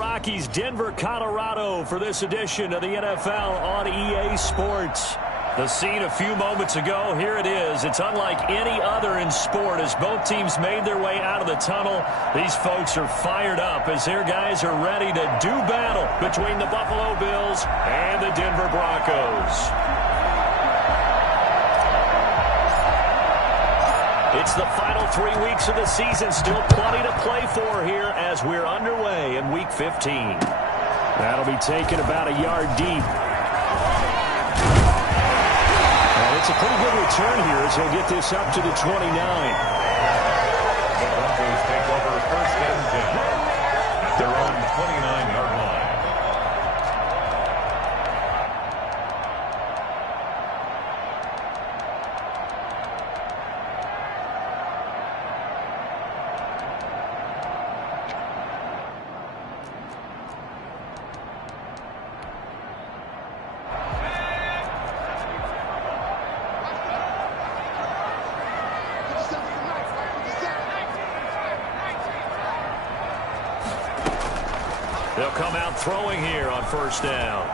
Rockies, Denver, Colorado for this edition of the NFL on EA Sports. The scene a few moments ago, here it is. It's unlike any other in sport as both teams made their way out of the tunnel. These folks are fired up as their guys are ready to do battle between the Buffalo Bills and the Denver Broncos. It's the final 3 weeks of the season. Still plenty to play for here as we're underway in Week 15. That'll be taken about a yard deep. And it's a pretty good return here as he'll get this up to the 29. The Broncos take over first and 10 at their own 29-yard line. They'll come out throwing here on first down.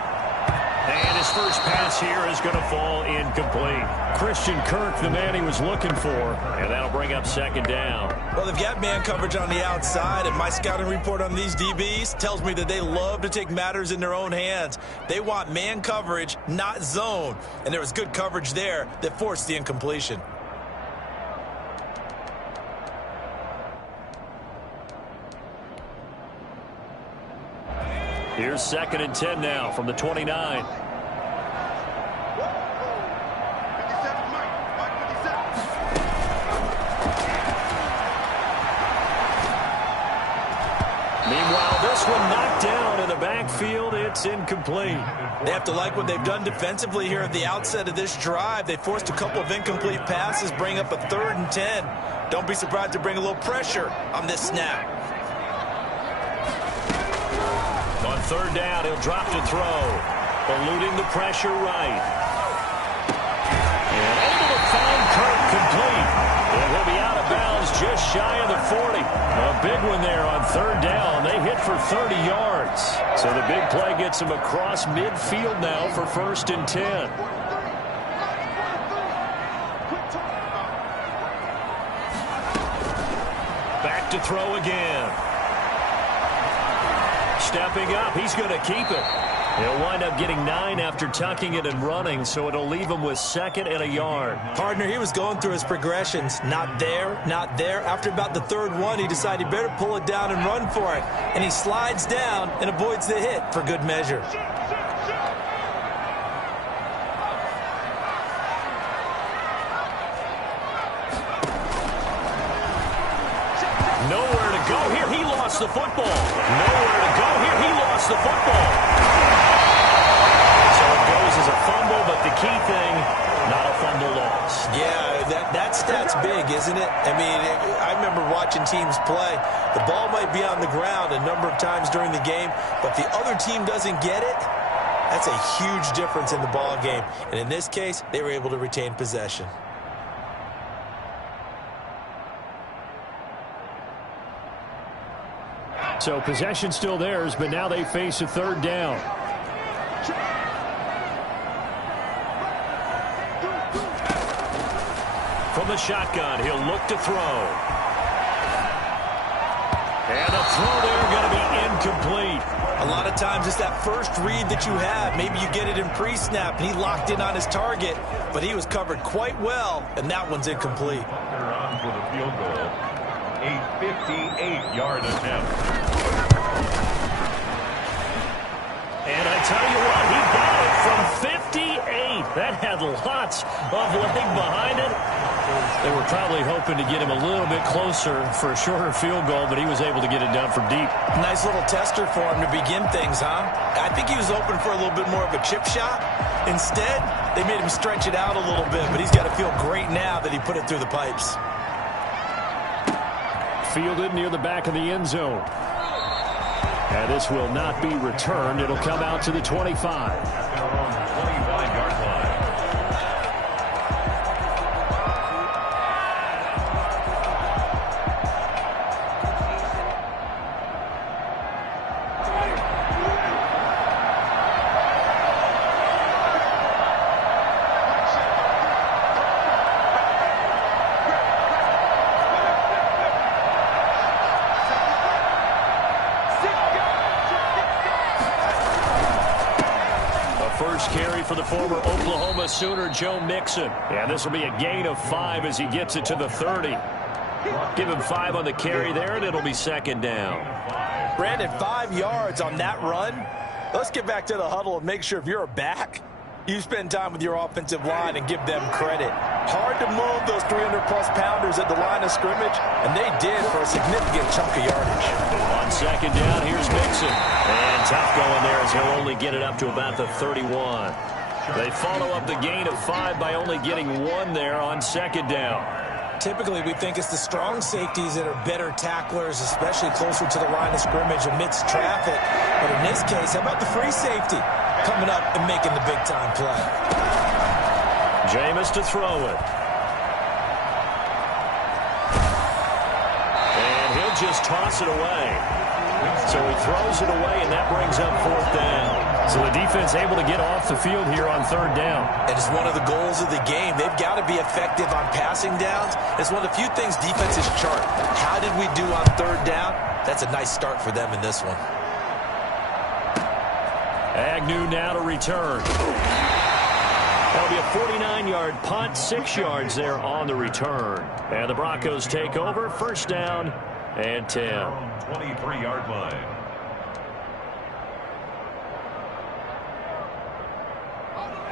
And his first pass here is going to fall incomplete. Christian Kirk, the man he was looking for. And that'll bring up second down. Well, they've got man coverage on the outside, and my scouting report on these DBs tells me that they love to take matters in their own hands. They want man coverage, not zone. And there was good coverage there that forced the incompletion. Here's second and 10 now from the 29. Meanwhile, this one knocked down in the backfield. It's incomplete. They have to like what they've done defensively here at the outset of this drive. They forced a couple of incomplete passes, bring up a 3rd and 10. Don't be surprised to bring a little pressure on this snap. On third down, he'll drop to throw. Eluding the pressure right. And able to find Kirk complete. And he'll be out of bounds just shy of the 40. A big one there on third down. They hit for 30 yards. So the big play gets him across midfield now for first and 10. Back to throw again. Stepping up, he's going to keep it. He'll wind up getting 9 after tucking it and running, so it'll leave him with 2nd and a yard. Partner, he was going through his progressions. Not there, not there. After about the 3rd one, he decided he better pull it down and run for it. And he slides down and avoids the hit for good measure. Nowhere to go here. He lost the football. Nowhere to go here. He lost the football. So it goes as a fumble, but the key thing, not a fumble loss. Yeah, that stat's big, isn't it? I mean, I remember watching teams play. The ball might be on the ground a number of times during the game, but the other team doesn't get it. That's a huge difference in the ball game. And in this case, they were able to retain possession. So possession still theirs, but now they face a third down. From the shotgun, he'll look to throw. And the throw there going to be incomplete. A lot of times it's that first read that you have. Maybe you get it in pre-snap, and he locked in on his target, but he was covered quite well, and that one's incomplete. They're on for the field goal. A 58-yard attempt. And I tell you what, he got it from 58. That had lots of leg behind it. They were probably hoping to get him a little bit closer for a shorter field goal, but he was able to get it down from deep. Nice little tester for him to begin things, huh? I think he was open for a little bit more of a chip shot. Instead, they made him stretch it out a little bit, but he's got to feel great now that he put it through the pipes. Fielded near the back of the end zone. And this will not be returned. It'll come out to the 25. 25-yard line. for the former Oklahoma Sooner, Joe Mixon. And this will be a gain of 5 as he gets it to the 30. Give him 5 on the carry there, and it'll be second down. Brandon, 5 yards on that run. Let's get back to the huddle and make sure if you're a back, you spend time with your offensive line and give them credit. Hard to move those 300-plus pounders at the line of scrimmage, and they did for a significant chunk of yardage. On second down, here's Mixon. And tough going there as he'll only get it up to about the 31. They follow up the gain of 5 by only getting 1 there on second down. Typically, we think it's the strong safeties that are better tacklers, especially closer to the line of scrimmage amidst traffic. But in this case, how about the free safety coming up and making the big-time play? Jameis to throw it. And he'll just toss it away. So he throws it away, and that brings up 4th down. So the defense able to get off the field here on 3rd down. And it's one of the goals of the game. They've got to be effective on passing downs. It's one of the few things defenses chart. How did we do on 3rd down? That's a nice start for them in this one. Agnew now to return. That'll be a 49-yard punt, 6 yards there on the return. And the Broncos take over, 1st down and 10. 23-yard line.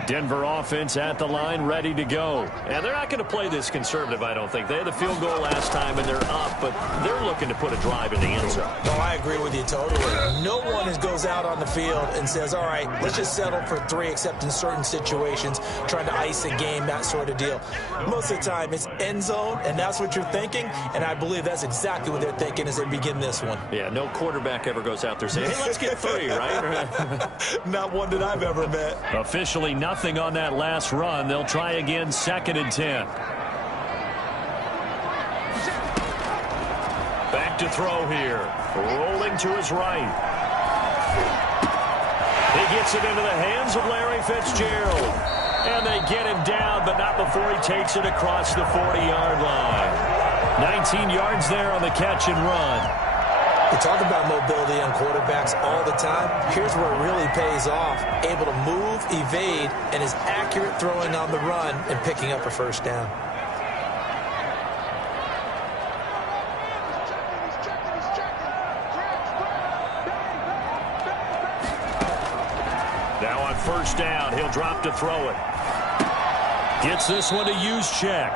Denver offense at the line, ready to go. And they're not going to play this conservative, I don't think. They had the field goal last time, and they're up, but they're looking to put a drive in the end zone. No, I agree with you totally. No one goes out on the field and says, all right, let's just settle for 3, except in certain situations, trying to ice a game, that sort of deal. Most of the time, it's end zone, and that's what you're thinking, and I believe that's exactly what they're thinking as they begin this one. Yeah, no quarterback ever goes out there saying, hey, let's get 3, right? Not one that I've ever met. Officially nothing on that last run. They'll try again, 2nd and 10. Back to throw here. Rolling to his right. He gets it into the hands of Larry Fitzgerald. And they get him down, but not before he takes it across the 40-yard line. 19 yards there on the catch and run. We talk about mobility on quarterbacks all the time. Here's where it really pays off. Able to move, evade, and is accurate throwing on the run and picking up a 1st down. Now on 1st down, he'll drop to throw it. Gets this one to use check.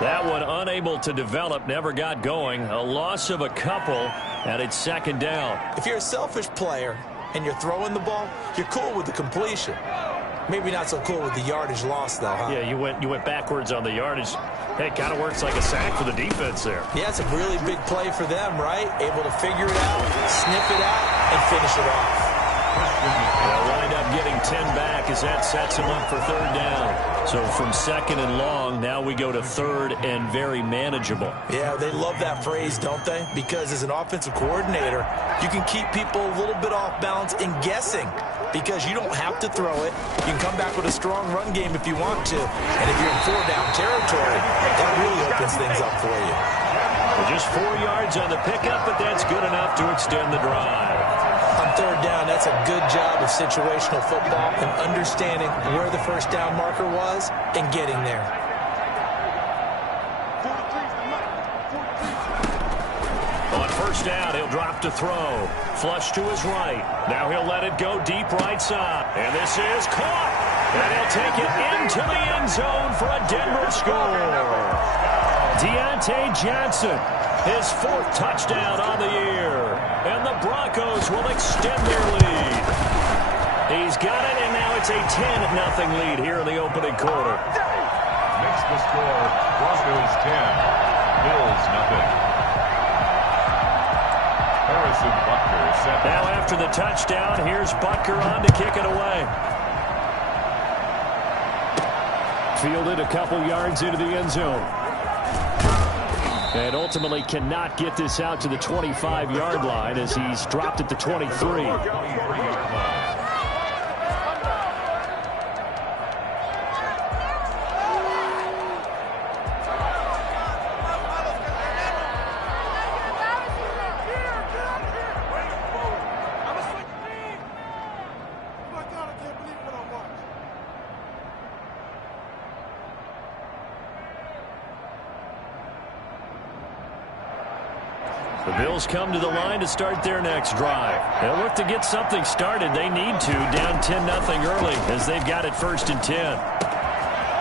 That one unable to develop, never got going. A loss of a couple, and it's 2nd down. If you're a selfish player and you're throwing the ball, you're cool with the completion. Maybe not so cool with the yardage loss, though, huh? Yeah, you went backwards on the yardage. Hey, it kind of works like a sack for the defense there. Yeah, it's a really big play for them, right? Able to figure it out, sniff it out, and finish it off. They'll wind up getting 10 back as that sets him up for 3rd down. So from 2nd and long, now we go to 3rd and very manageable. Yeah, they love that phrase, don't they? Because as an offensive coordinator, you can keep people a little bit off balance and guessing because you don't have to throw it. You can come back with a strong run game if you want to. And if you're in 4-down territory, that really opens things up for you. Well, just 4 yards on the pickup, but that's good enough to extend the drive. On 3rd down, that's a good job of situational football and understanding where the 1st down marker was and getting there. On 1st down, he'll drop to throw. Flush to his right. Now he'll let it go deep right side. And this is caught. And he'll take it into the end zone for a Denver score. Deontay Johnson, his 4th touchdown on the year. And the Broncos will extend their lead. He's got it, and now it's a 10-0 lead here in the opening quarter. Makes the score Broncos 10, Bills nothing. Harrison Butker set. Now after the touchdown, here's Butker on to kick it away. Fielded a couple yards into the end zone. And ultimately cannot get this out to the 25-yard line as he's dropped at the 23. The Bills come to the line to start their next drive. They'll look to get something started. They need to, down 10-0 early as they've got it 1st and 10.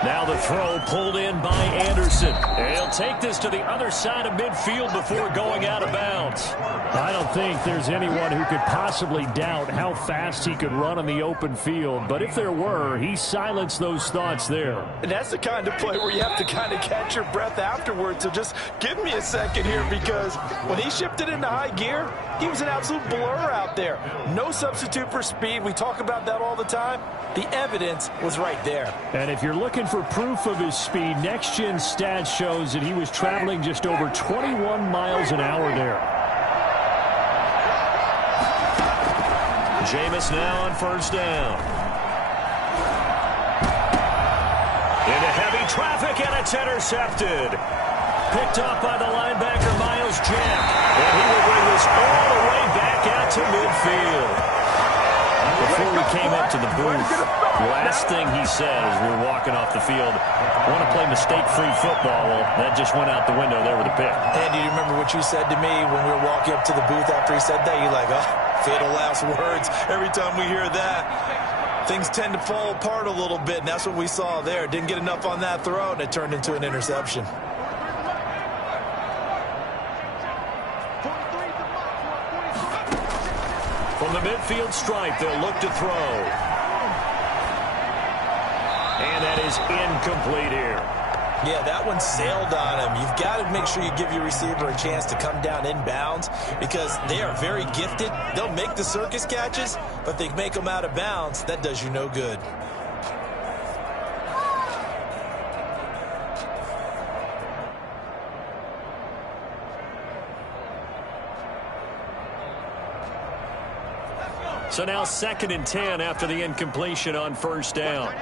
Now the throw pulled in by Anderson. And he'll take this to the other side of midfield before going out of bounds. I don't think there's anyone who could possibly doubt how fast he could run on the open field. But if there were, he silenced those thoughts there. And that's the kind of play where you have to kind of catch your breath afterwards. So just give me a second here, because when he shifted into high gear, he was an absolute blur out there. No substitute for speed. We talk about that all the time. The evidence was right there. And if you're looking for proof of his speed, Next Gen Stats shows that he was traveling just over 21 miles an hour there. Jameis now on 1st down. Into heavy traffic, and it's intercepted. Picked off by the linebacker, Miles Jack. And he will bring this all the way back out to midfield. Before we came up to the booth, last thing he said as we were walking off the field, want to play mistake-free football. Well, that just went out the window there with a pick. Andy, do you remember what you said to me when we were walking up to the booth after he said that? You're like, oh, fatal last words. Every time we hear that, things tend to fall apart a little bit, and that's what we saw there. Didn't get enough on that throw, and it turned into an interception. From the midfield stripe, they'll look to throw. And that is incomplete here. Yeah, that one sailed on him. You've got to make sure you give your receiver a chance to come down inbounds, because they are very gifted. They'll make the circus catches, but they make them out of bounds. That does you no good. So now 2nd and 10 after the incompletion on 1st down.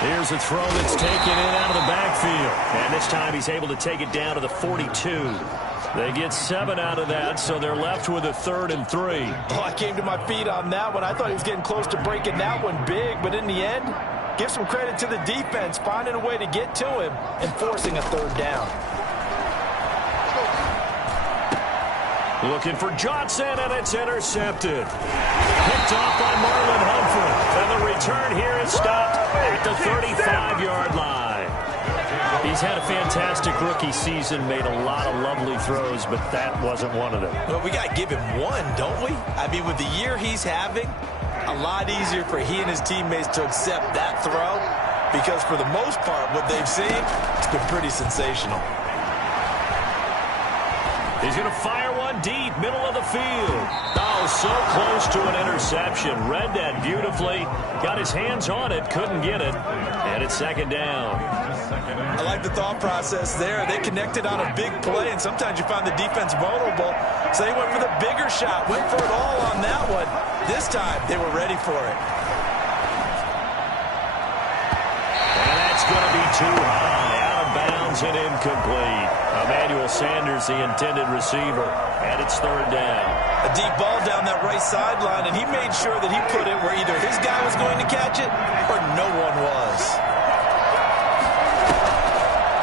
Here's a throw that's taken in out of the backfield. And this time he's able to take it down to the 42. They get 7 out of that, so they're left with a 3rd and 3. Oh, I came to my feet on that one. I thought he was getting close to breaking that one big, but in the end, give some credit to the defense, finding a way to get to him and forcing a 3rd down. Looking for Johnson, and it's intercepted. Picked off by Marlon Humphrey. And the return here is stopped at the 35-yard line. He's had a fantastic rookie season, made a lot of lovely throws, but that wasn't one of them. Well, we got to give him one, don't we? I mean, with the year he's having, a lot easier for he and his teammates to accept that throw, because for the most part, what they've seen, it's been pretty sensational. He's going to fire one deep, middle of the field. Oh, so close to an interception. Read that beautifully. Got his hands on it, couldn't get it. And it's 2nd down. I like the thought process there. They connected on a big play, and sometimes you find the defense vulnerable. So they went for the bigger shot, went for it all on that one. This time, they were ready for it. And that's going to be too high. Out of bounds and incomplete. Emmanuel Sanders, the intended receiver. And it's 3rd down. A deep ball down that right sideline, and he made sure that he put it where either his guy was going to catch it or no one was.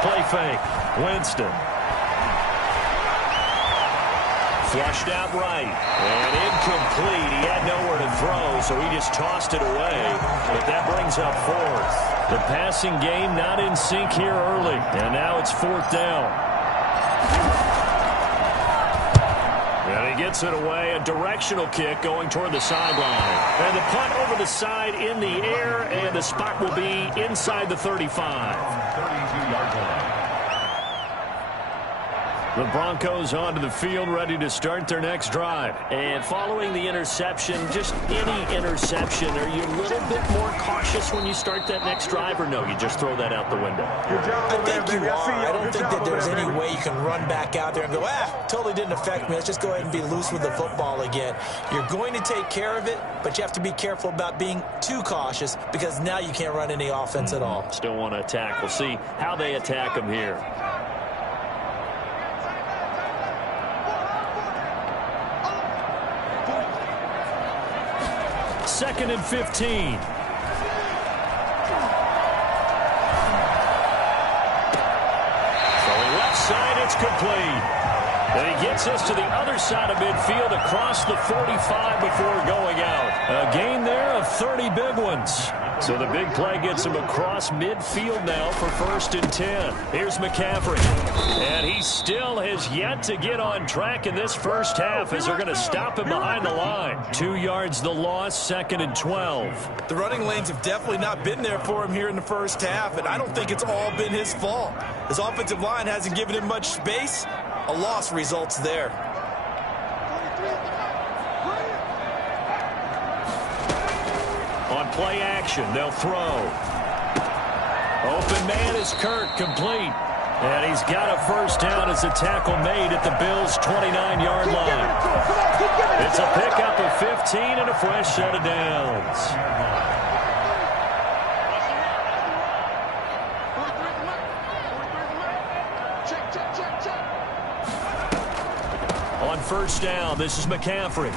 Play fake. Winston. Flushed out right. And incomplete. He had nowhere to throw, so he just tossed it away. But that brings up 4th. The passing game not in sync here early. And now it's 4th down. And he gets it away. A directional kick going toward the sideline. And the punt over the side in the air, and the spot will be inside the 35. 32-yard line. The Broncos onto the field, ready to start their next drive. And following the interception, just any interception, are you a little bit more cautious when you start that next drive, or no, you just throw that out the window? I think you are. I don't think that there's any way you can run back out there and go, totally didn't affect me. Let's just go ahead and be loose with the football again. You're going to take care of it, but you have to be careful about being too cautious, because now you can't run any offense at all. Still want to attack. We'll see how they attack them here. 2nd and 15. Throwing left side, it's complete. And he gets us to the other side of midfield across the 45 before going out. A gain there of 30 big ones. So the big play gets him across midfield now for 1st and 10. Here's McCaffrey. And he still has yet to get on track in this first half as they're going to stop him behind the line. 2 yards the loss, 2nd and 12. The running lanes have definitely not been there for him here in the first half, and I don't think it's all been his fault. His offensive line hasn't given him much space. A loss results there. On play action, they'll throw. Open man is Kirk, complete. And he's got a first down as a tackle made at the Bills' 29-yard line. It's a pickup of 15 and a fresh set of downs. On first down, this is McCaffrey.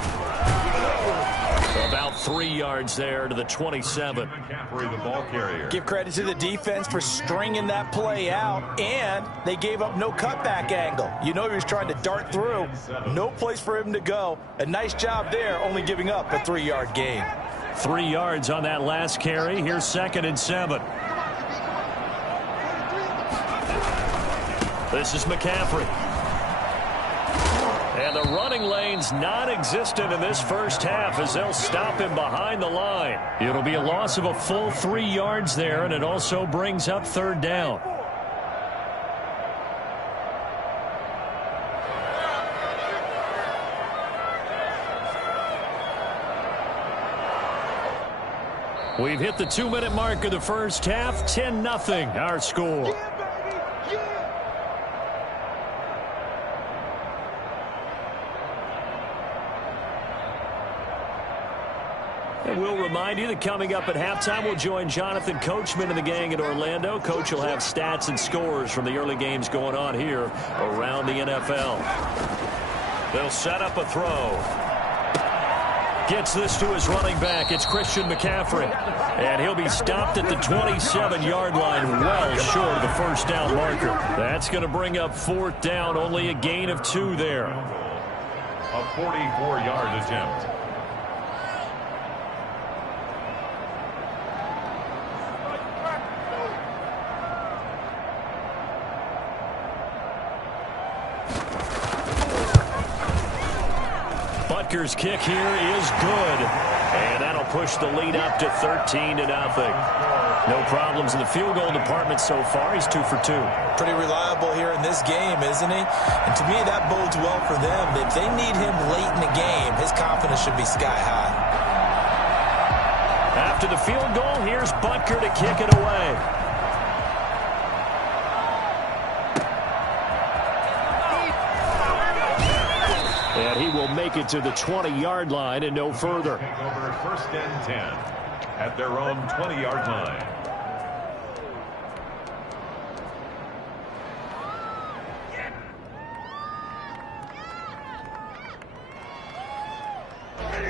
About 3 yards there to the 27. McCaffrey, the ball carrier. Give credit to the defense for stringing that play out, and they gave up no cutback angle. You know he was trying to dart through. No place for him to go. A nice job there, only giving up a 3-yard gain. 3 yards on that last carry. Here's 2nd and 7. This is McCaffrey. And the running lane's non-existent in this first half as they'll stop him behind the line. It'll be a loss of a full 3 yards there, and it also brings up 3rd down. We've hit the 2-minute mark of the first half. 10-0 our score. And we'll remind you that coming up at halftime, we'll join Jonathan Coachman and the gang in Orlando. Coach will have stats and scores from the early games going on here around the NFL. They'll set up a throw. Gets this to his running back. It's Christian McCaffrey. And he'll be stopped at the 27-yard line, well short of the first down marker. That's going to bring up 4th down, only a gain of 2 there. A 44-yard attempt. Butker's kick here is good. And that'll push the lead up to 13-0. No problems in the field goal department so far. He's 2 for 2. Pretty reliable here in this game, isn't he? And to me, that bodes well for them. If they need him late in the game, his confidence should be sky high. After the field goal, here's Butker to kick it away. And he will make it to the 20-yard line and no further. Take over 1st and 10 at their own 20-yard line.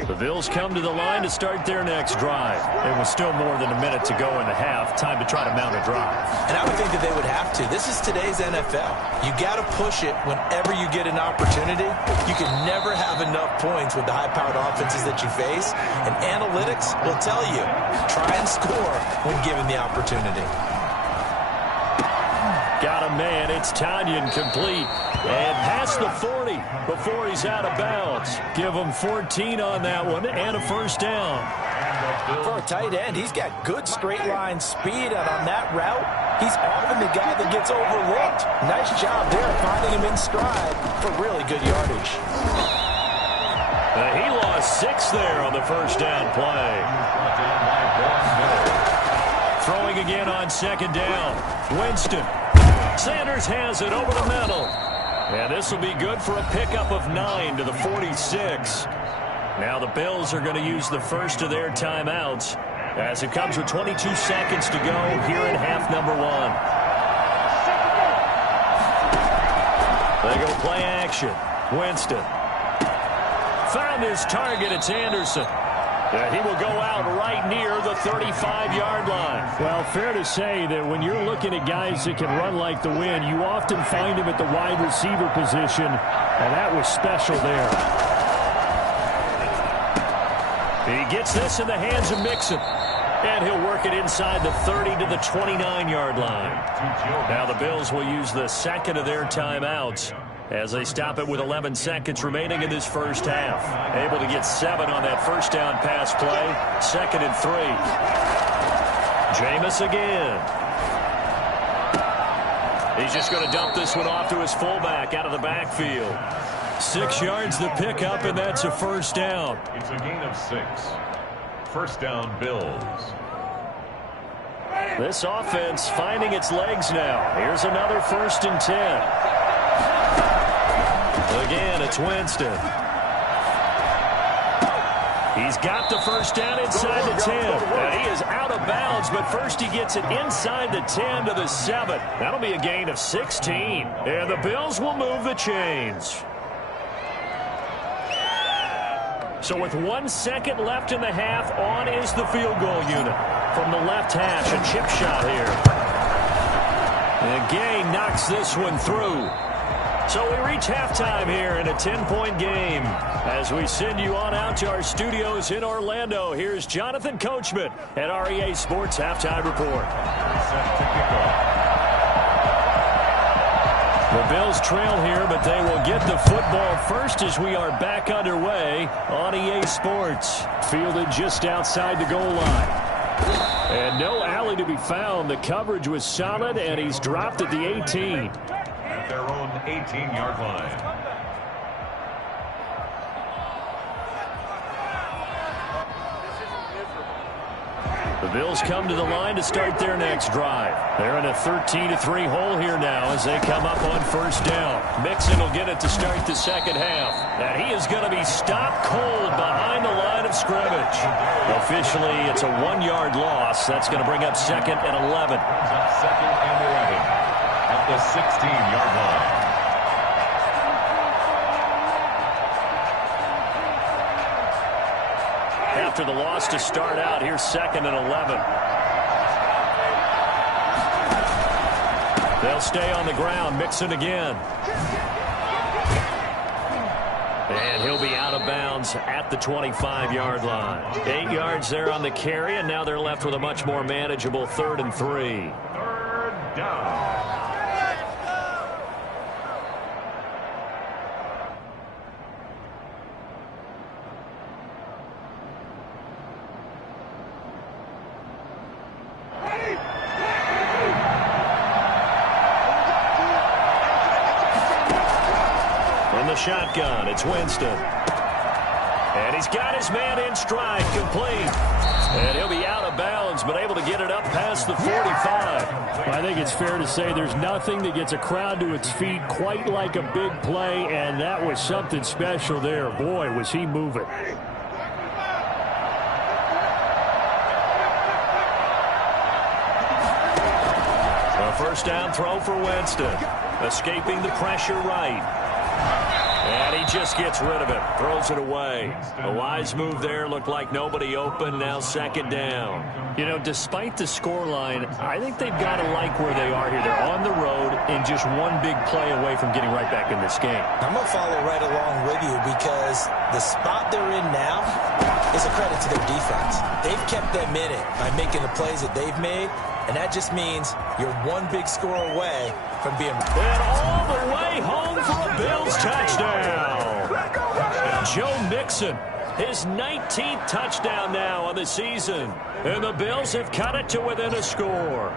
The Bills come to the line to start their next drive. It was still more than a minute to go in the half. Time to try to mount a drive. And I would think that they would have to. This is today's NFL. You got to push it whenever you get an opportunity. You can never have enough points with the high-powered offenses that you face. And analytics will tell you, try and score when given the opportunity. Got a man. It's Tanyan complete. And past the 40 before he's out of bounds. Give him 14 on that one and a first down. For a tight end, he's got good straight line speed, and on that route, he's often the guy that gets overlooked. Nice job there finding him in stride for really good yardage. He lost 6 there on the first down play. Throwing again on 2nd down. Winston. Sanders has it over the middle. And this will be good for a pickup of 9 to the 46. Now the Bills are going to use the first of their timeouts as it comes with 22 seconds to go here in half number 1. They go play action. Winston. Found his target. It's Anderson. And he will go out right near the 35-yard line. Well, fair to say that when you're looking at guys that can run like the wind, you often find him at the wide receiver position, and that was special there. He gets this in the hands of Mixon. And he'll work it inside the 30 to the 29-yard line. Now the Bills will use the second of their timeouts as they stop it with 11 seconds remaining in this first half. Able to get 7 on that first down pass play. 2nd and 3. Jameis again. He's just going to dump this one off to his fullback out of the backfield. 6 yards the pickup, and that's a first down. It's a gain of 6. First down, Bills. This offense finding its legs now. Here's another 1st and 10. Again, it's Winston. He's got the first down inside the 10. And he is out of bounds, but first he gets it inside the 10 to the 7. That'll be a gain of 16. And the Bills will move the chains. So with 1 second left in the half, on is the field goal unit. From the left hash, a chip shot here. And Gay knocks this one through. So we reach halftime here in a 10-point game. As we send you on out to our studios in Orlando, here's Jonathan Coachman at REA Sports Halftime Report. The Bills trail here, but they will get the football first as we are back underway on EA Sports. Fielded just outside the goal line. And no alley to be found. The coverage was solid, and he's dropped at the 18. At their own 18-yard line. The Bills come to the line to start their next drive. They're in a 13-3 hole here now as they come up on first down. Mixon will get it to start the second half. And he is going to be stopped cold behind the line of scrimmage. Officially, it's a 1-yard loss. That's going to bring up 2nd and 11. Second and 11 at the 16-yard line. After the loss to start out, here's 2nd and 11. They'll stay on the ground. Mixon again. And he'll be out of bounds at the 25-yard line. 8 yards there on the carry, and now they're left with a much more manageable 3rd and 3. Third down. Shotgun, it's Winston. And he's got his man in stride, complete. And he'll be out of bounds, but able to get it up past the 45. I think it's fair to say there's nothing that gets a crowd to its feet quite like a big play, and that was something special there. Boy, was he moving. A first down throw for Winston. Escaping the pressure right. And he just gets rid of it. Throws it away. A wise move there. Looked like nobody open. Now 2nd down. You know, despite the scoreline, I think they've got to like where they are here. They're on the road and just one big play away from getting right back in this game. I'm going to follow right along with you because the spot they're in now is a credit to their defense. They've kept them in it by making the plays that they've made, and that just means you're one big score away from being... And all the way home for a Bills touchdown. Joe Mixon, his 19th touchdown now on the season. And the Bills have cut it to within a score.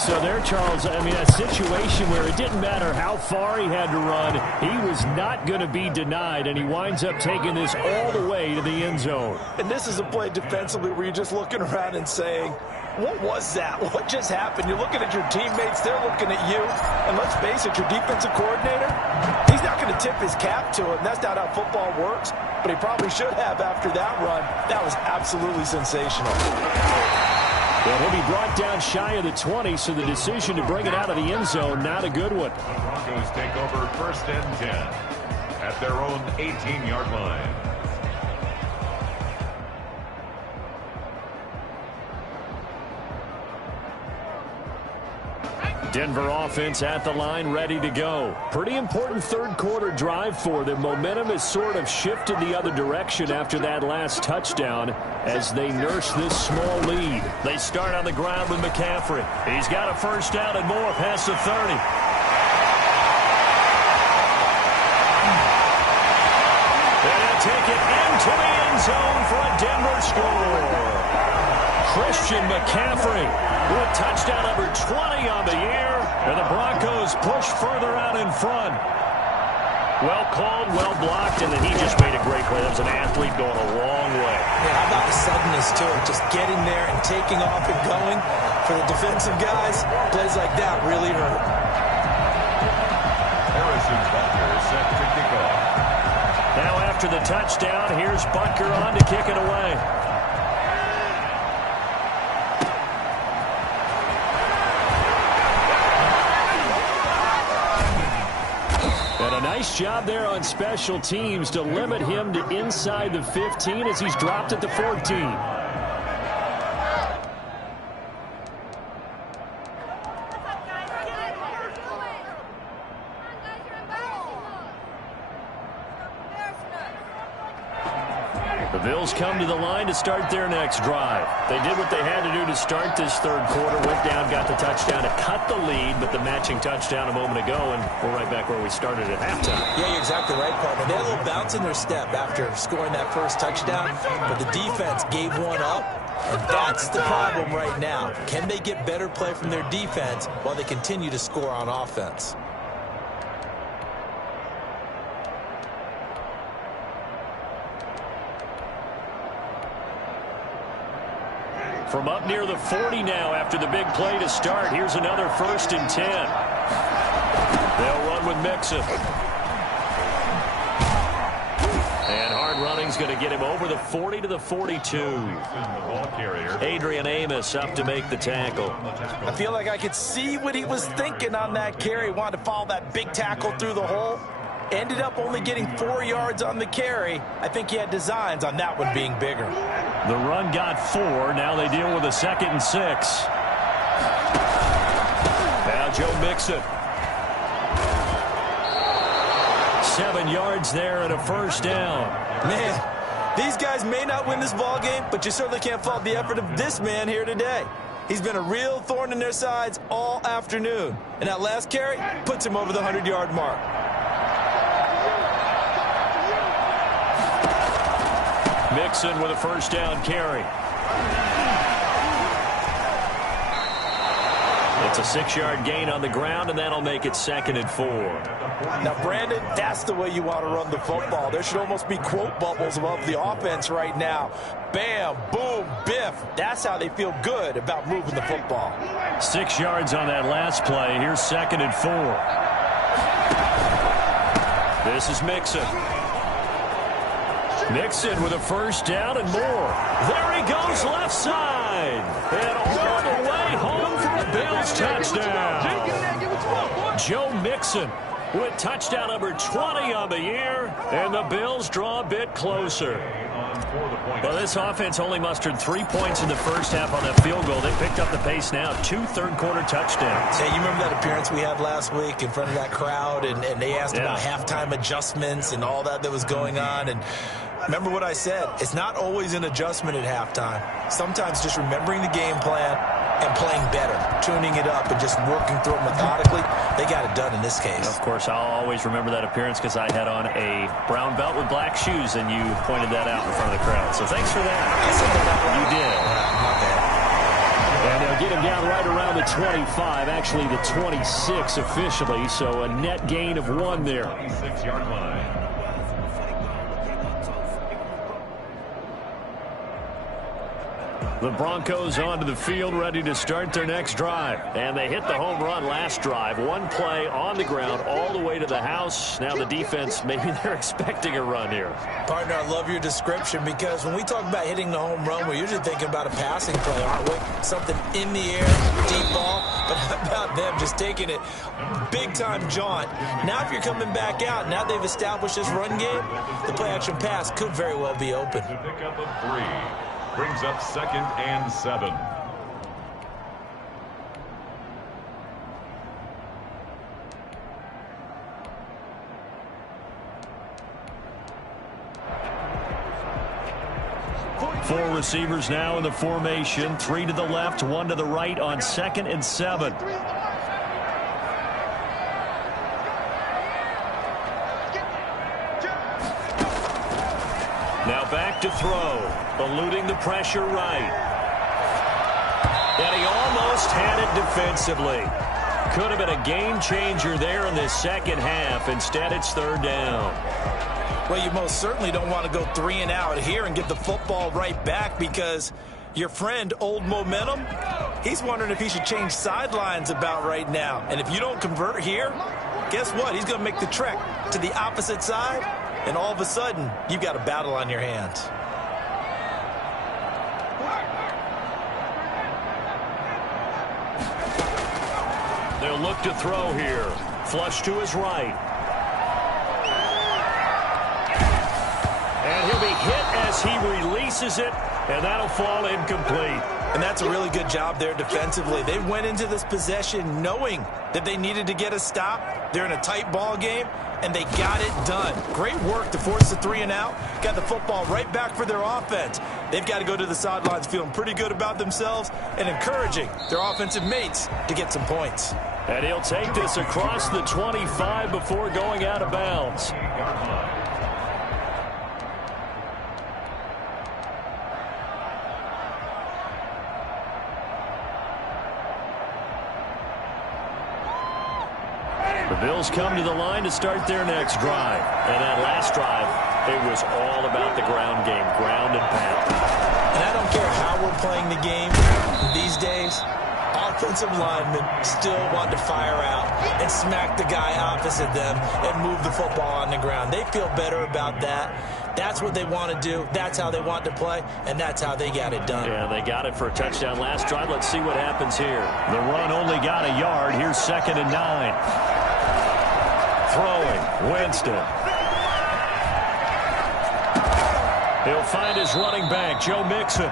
So there, Charles, I mean, a situation where it didn't matter how far he had to run, he was not going to be denied, and he winds up taking this all the way to the end zone. And this is a play defensively where you're just looking around and saying, what was that? What just happened? You're looking at your teammates. They're looking at you. And let's face it, your defensive coordinator, he's not going to tip his cap to it. And that's not how football works. But he probably should have after that run. That was absolutely sensational. Well, he'll be brought down shy of the 20, so the decision to bring it out of the end zone, not a good one. The Broncos take over 1st and 10 at their own 18-yard line. Denver offense at the line, ready to go. Pretty important third quarter drive for them. Momentum has sort of shifted the other direction after that last touchdown as they nurse this small lead. They start on the ground with McCaffrey. He's got a first down and more past the 30. They'll take it into the end zone for a Denver score. Christian McCaffrey with touchdown number 20 on the year, and the Broncos push further out in front. Well called, well blocked, and then he just made a great play. That was an athlete going a long way. Yeah, how about the suddenness to it? Just getting there and taking off and going. For the defensive guys, plays like that really hurt. Harrison's Butker is set to kick off. Now after the touchdown, here's Butker on to kick it away. Nice job there on special teams to limit him to inside the 15 as he's dropped at the 14. The Bills come to the line to start their next drive. They did what they had to do to start this third quarter. Went down, got the touchdown to cut the lead, but the matching touchdown a moment ago, and we're right back where we started at halftime. Yeah, you're exactly right, partner. They had a little bounce in their step after scoring that first touchdown, but the defense gave one up, and that's the problem right now. Can they get better play from their defense while they continue to score on offense? From up near the 40 now after the big play to start. Here's another 1st and 10. They'll run with Mixon. And hard running's going to get him over the 40 to the 42. Adrian Amos up to make the tackle. I feel like I could see what he was thinking on that carry. Wanted to follow that big tackle through the hole. Ended up only getting 4 yards on the carry. I think he had designs on that one being bigger. The run got 4. Now they deal with a 2nd and 6. Now Joe Mixon. 7 yards there and a first down. Man, these guys may not win this ball game, but you certainly can't fault the effort of this man here today. He's been a real thorn in their sides all afternoon. And that last carry puts him over the 100-yard mark. Mixon with a first down carry. It's a 6-yard gain on the ground, and that'll make it 2nd and 4. Now, Brandon, that's the way you want to run the football. There should almost be quote bubbles above the offense right now. Bam, boom, biff. That's how they feel good about moving the football. 6 yards on that last play. Here's 2nd and 4. This is Mixon. Mixon with a first down and more. There he goes left side. And all the way home for a Bills touchdown. Joe Mixon with touchdown number 20 on the year. And the Bills draw a bit closer. Well, this offense only mustered 3 points in the first half on that field goal. They picked up the pace now. 2 third-quarter touchdowns. Hey, you remember that appearance we had last week in front of that crowd? And they asked about halftime adjustments and all that was going on. And remember what I said. It's not always an adjustment at halftime. Sometimes just remembering the game plan and playing better, tuning it up and just working through it methodically. They got it done in this case. Of course, I'll always remember that appearance because I had on a brown belt with black shoes, and you pointed that out in front of the crowd. So thanks for that. I said that right. You did. My bad. And they'll get him down right around the 25, actually the 26 officially, so a net gain of 1 there. 26-yard line. The Broncos onto the field, ready to start their next drive. And they hit the home run last drive. 1 play on the ground all the way to the house. Now the defense, maybe they're expecting a run here. Partner, I love your description because when we talk about hitting the home run, we're usually thinking about a passing play, aren't we? Something in the air, deep ball. But how about them just taking it big-time jaunt? Now if you're coming back out, now they've established this run game, the play-action pass could very well be open. To pick up a 3. Brings up 2nd and 7. receivers now in the formation. 3 to the left, 1 to the right on 2nd and 7. Now back to throw. Eluding the pressure right. And he almost had it defensively. Could have been a game changer there in this second half. Instead, it's 3rd down. Well, you most certainly don't want to go 3 and out here and get the football right back, because your friend, Old Momentum, he's wondering if he should change sidelines about right now. And if you don't convert here, guess what? He's going to make the trek to the opposite side, and all of a sudden, you've got a battle on your hands. They'll look to throw here. Flush to his right. And he'll be hit as he releases it, and that'll fall incomplete. And that's a really good job there defensively. They went into this possession knowing that they needed to get a stop. They're in a tight ball game, and they got it done. Great work to force the 3 and out. Got the football right back for their offense. They've got to go to the sidelines feeling pretty good about themselves and encouraging their offensive mates to get some points. And he'll take this across the 25 before going out of bounds. The Bills come to the line to start their next drive. And that last drive, it was all about the ground game, ground and pound. And I don't care how we're playing the game these days, offensive linemen still want to fire out and smack the guy opposite them and move the football on the ground. They feel better about that. That's what they want to do. That's how they want to play, and that's how they got it done. Yeah, they got it for a touchdown last drive. Let's see what happens here. The run only got a yard. Here's 2nd and 9. Throwing, Winston. He'll find his running back, Joe Mixon.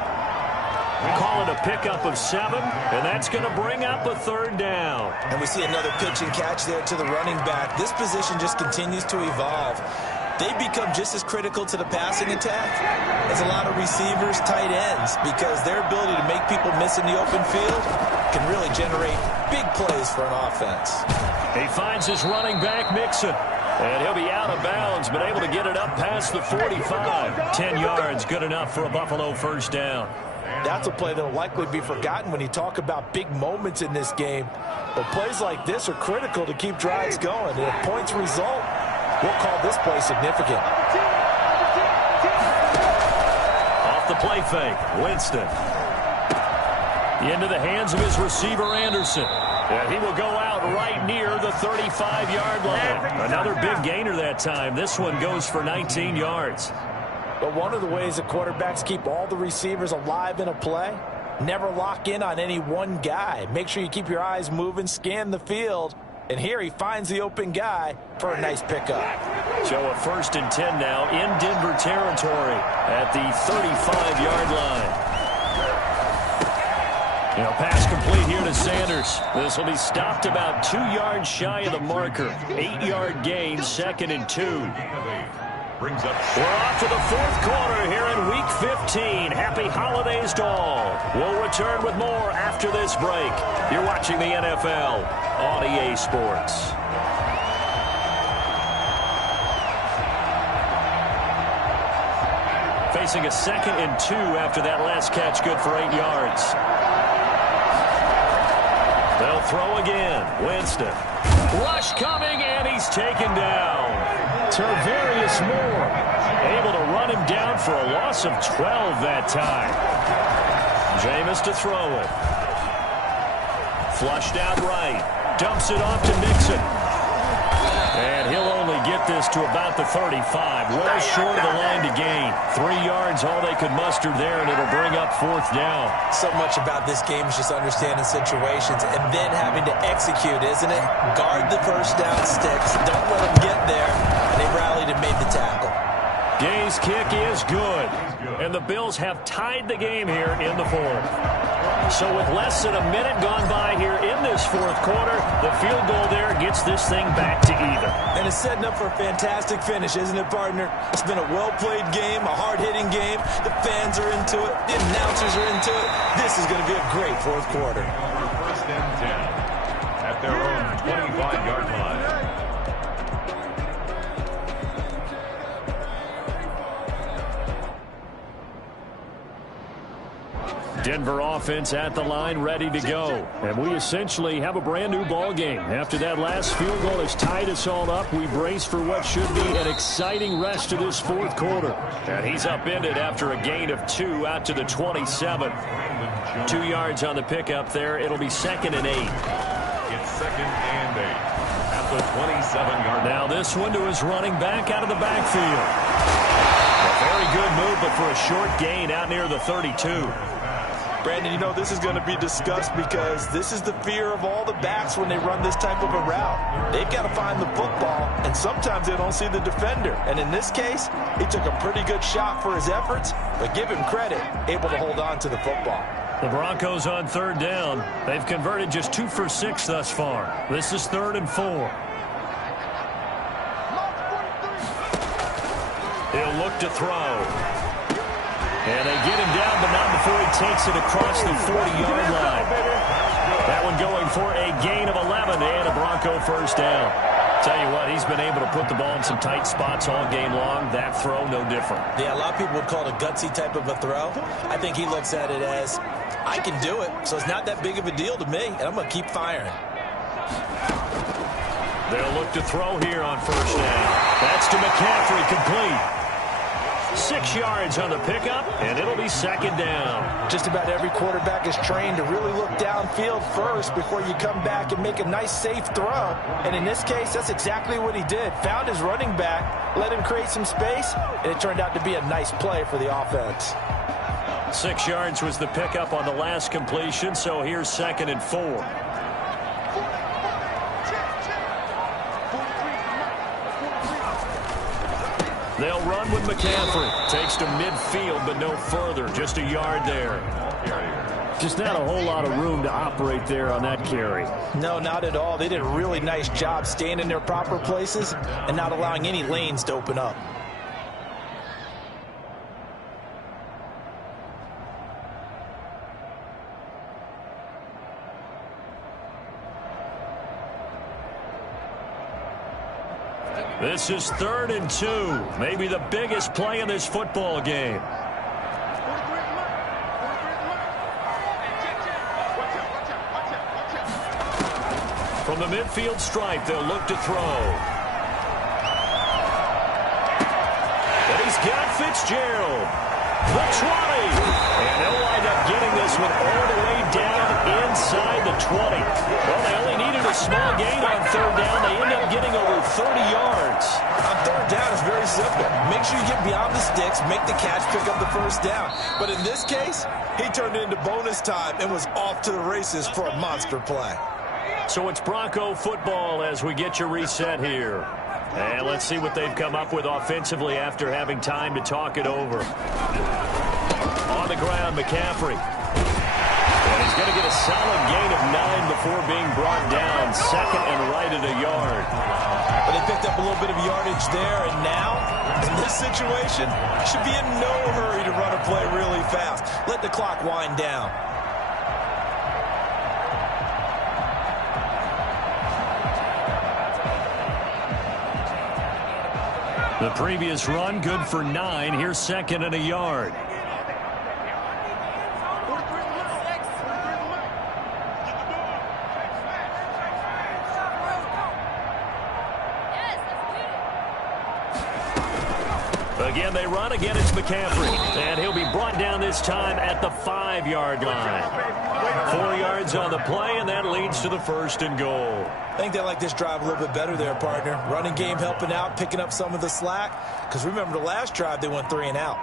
Call it a pickup of 7, and that's going to bring up a 3rd down. And we see another pitch and catch there to the running back. This position just continues to evolve. They become just as critical to the passing attack as a lot of receivers, tight ends, because their ability to make people miss in the open field can really generate big plays for an offense. He finds his running back, Mixon. And he'll be out of bounds, but able to get it up past the 45. 10 yards, good enough for a Buffalo 1st down. That's a play that will likely be forgotten when you talk about big moments in this game. But plays like this are critical to keep drives going. And if points result, we'll call this play significant. Off the play fake, Winston. Into the hands of his receiver, Anderson. And he will go out right near the 35-yard line. Another big gainer that time. This one goes for 19 yards. But one of the ways that quarterbacks keep all the receivers alive in a play, never lock in on any one guy. Make sure you keep your eyes moving, scan the field. And here he finds the open guy for a nice pickup. So a 1st and 10 now in Denver territory at the 35-yard line. Pass complete here to Sanders. This will be stopped about 2 yards shy of the marker. 8-yard gain, 2nd and 2. We're off to the 4th quarter here in Week 15. Happy holidays to all. We'll return with more after this break. You're watching the NFL on EA Sports. Facing a 2nd and 2 after that last catch, good for 8 yards. They'll throw again. Winston. Rush coming, and he's taken down. Tarvarius Moore able to run him down for a loss of 12 that time. Jameis to throw it. Flushed out right. Dumps it off to Mixon. And he'll only get this to about the 35. Well short of the line to gain. 3 yards, all they could muster there, and it'll bring up 4th down. So much about this game is just understanding situations and then having to execute, isn't it? Guard the 1st down sticks. Don't let them get there. And they rallied and made the tackle. Gay's kick is good. And the Bills have tied the game here in the 4th. So with less than a minute gone by here in this fourth quarter, the field goal there gets this thing back to even. And it's setting up for a fantastic finish, isn't it, partner? It's been a well-played game, a hard-hitting game. The fans are into it. The announcers are into it. This is going to be a great fourth quarter. First and 10 at their own 25-yard line. Denver offense at the line, ready to go. And we essentially have a brand new ball game. After that last field goal has tied us all up, we brace for what should be an exciting rest of this fourth quarter. And he's upended after a gain of 2 out to the 27. 2 yards on the pickup there. It'll be 2nd and 8. It's 2nd and 8 at the 27-yard line. Now this one to his running back out of the backfield. A very good move, but for a short gain out near the 32. Brandon, you know, this is going to be discussed because this is the fear of all the backs when they run this type of a route. They've got to find the football, and sometimes they don't see the defender. And in this case, he took a pretty good shot for his efforts, but give him credit, able to hold on to the football. The Broncos on 3rd down. They've converted just 2 for 6 thus far. This is 3rd and 4. He'll look to throw. And they get him down, but not before he takes it across the 40-yard line. That one going for a gain of 11 and a Bronco first down. Tell you what, he's been able to put the ball in some tight spots all game long. That throw, no different. Yeah, a lot of people would call it a gutsy type of a throw. I think he looks at it as, I can do it, so it's not that big of a deal to me, and I'm going to keep firing. They'll look to throw here on first down. That's to McCaffrey, complete. 6 yards on the pickup, and it'll be 2nd down. Just about every quarterback is trained to really look downfield first before you come back and make a nice, safe throw. And in this case, that's exactly what he did. Found his running back, let him create some space, and it turned out to be a nice play for the offense. 6 yards was the pickup on the last completion, so here's 2nd and 4. They'll run with McCaffrey. Takes to midfield, but no further. Just a yard there. Just not a whole lot of room to operate there on that carry. No, not at all. They did a really nice job staying in their proper places and not allowing any lanes to open up. This is 3rd and 2. Maybe the biggest play in this football game. From the midfield stripe, they'll look to throw. And he's got Fitzgerald. The 20. And they'll wind up getting this one all the way down inside the 20. Well, they only needed a small gain on 3rd down. They end up getting over 30 yards. On 3rd down, it's very simple. Make sure you get beyond the sticks, make the catch, pick up the first down. But in this case, he turned it into bonus time and was off to the races for a monster play. So it's Bronco football as we get you reset here. And let's see what they've come up with offensively after having time to talk it over. On the ground, McCaffrey. And he's going to get a solid gain of 9 before being brought down. 2nd and right at a yard. But they picked up a little bit of yardage there, and now, in this situation, should be in no hurry to run a play really fast. Let the clock wind down. The previous run, good for 9. Here's 2nd and a yard. Again, they run. Again, it's McCaffrey. And he'll be brought down this time at the 5-yard line. 4 yards on the play, and that leads to the 1st and goal. I think they like this drive a little bit better there, partner. Running game helping out, picking up some of the slack. Because remember, the last drive, they went 3 and out.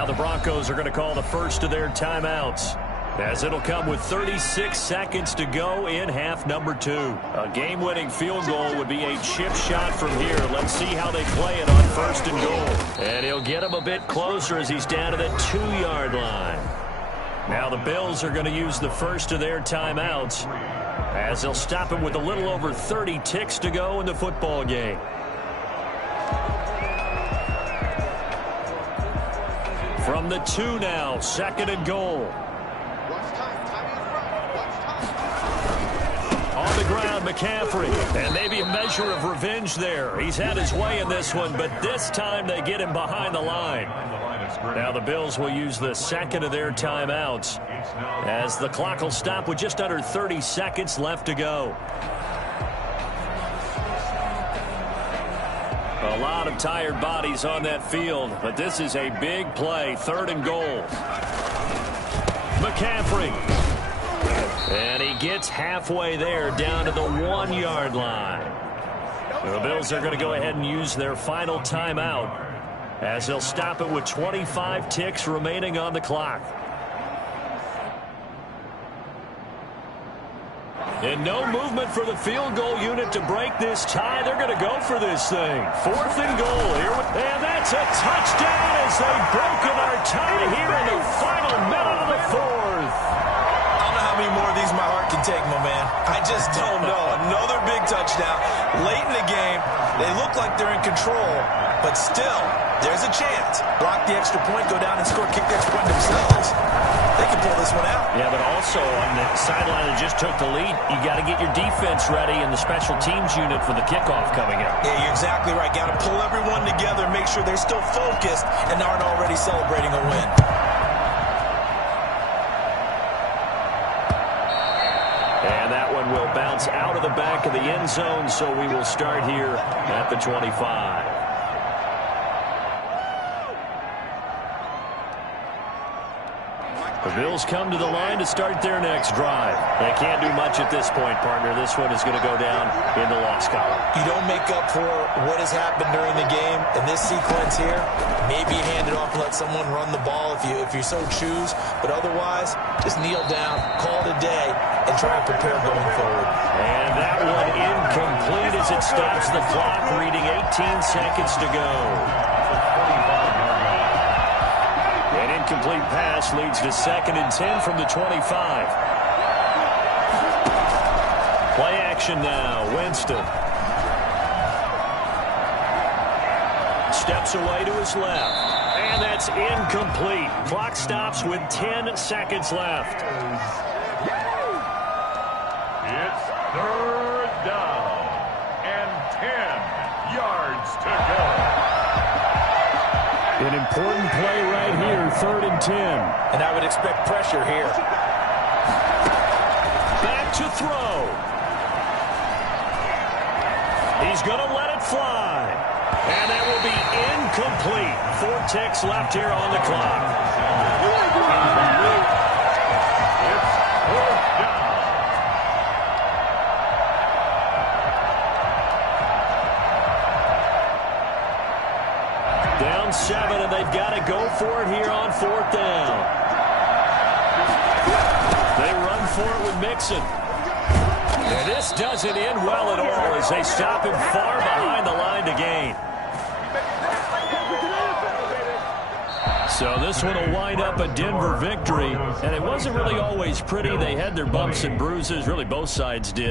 Now the Broncos are going to call the first of their timeouts, as it'll come with 36 seconds to go in half number 2. A game-winning field goal would be a chip shot from here. Let's see how they play it on first and goal. And he'll get him a bit closer as he's down to the 2-yard line. Now the Bills are going to use the first of their timeouts, as they'll stop him with a little over 30 ticks to go in the football game. From the 2 now, second and goal. On the ground, McCaffrey. And maybe a measure of revenge there. He's had his way in this one, but this time they get him behind the line. Now the Bills will use the second of their timeouts, as the clock will stop with just under 30 seconds left to go. A lot of tired bodies on that field, but this is a big play. Third and goal. McCaffrey. And he gets halfway there, down to the 1-yard line. The Bills are going to go ahead and use their final timeout, as they'll stop it with 25 ticks remaining on the clock. And no movement for the field goal unit to break this tie. They're going to go for this thing. Fourth and goal here. And that's a touchdown as they've broken our tie here in the final minute of the fourth. I don't know how many more of these my heart can take, my man. I just don't know. Another big touchdown. Late in the game, they look like they're in control, but still, there's a chance. Block the extra point, go down and score, kick the extra point themselves. They can pull this one out. Yeah, but also on the sideline that just took the lead, you got to get your defense ready and the special teams unit for the kickoff coming up. Yeah, you're exactly right. Got to pull everyone together, make sure they're still focused and aren't already celebrating a win. And that one will bounce out of the back of the end zone, so we will start here at the 25. The Bills come to the line to start their next drive. They can't do much at this point, partner. This one is going to go down in the loss column. You don't make up for what has happened during the game in this sequence here. Maybe hand it off and let someone run the ball if you so choose. But otherwise, just kneel down, call it a day, and try to prepare going forward. And that one incomplete as it stops the clock, reading 18 seconds to go. Incomplete pass leads to 2nd and 10 from the 25. Play action now. Winston steps away to his left, and that's incomplete. Clock stops with 10 seconds left. It's 3rd down and 10 yards to go. An important play right here, 3rd and 10. And I would expect pressure here. Back to throw. He's going to let it fly. And that will be incomplete. 4 ticks left here on the clock. It's 4th down. Down 7, and they've got to go for it here on 4th down. They run for it with Mixon. And this doesn't end well at all as they stop him far behind the line to gain. So this one will wind up a Denver victory, and it wasn't really always pretty. They had their bumps and bruises, really both sides did.